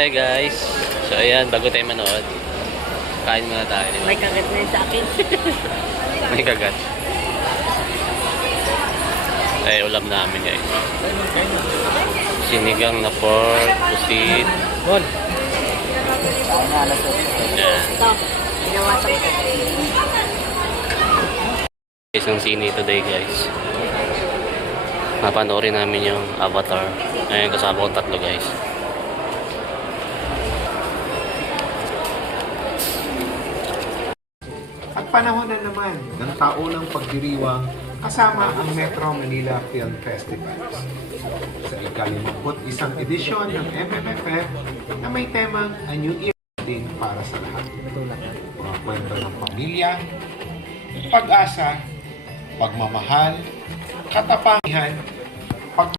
tayo guys. So ayan, bago tayo manood, kain muna tayo. May kagat na yun sa akin. May kagat. Ay, ulam namin guys. Sinigang na pork, pusit. Bon. Ayan. Ito, ginawasan ko. Guys, ng sini today guys. Napanoorin namin yung Avatar. Ayun, kasama kong tatlo guys. At panahon na naman ng taunang pagdiriwang kasama ang Metro Manila Film Festivals. Sa ika-51 edisyon ng MMFF na may temang A New Year din para sa lahat. Mga kwento ng pamilya, pag-asa, pagmamahal, katapangihan,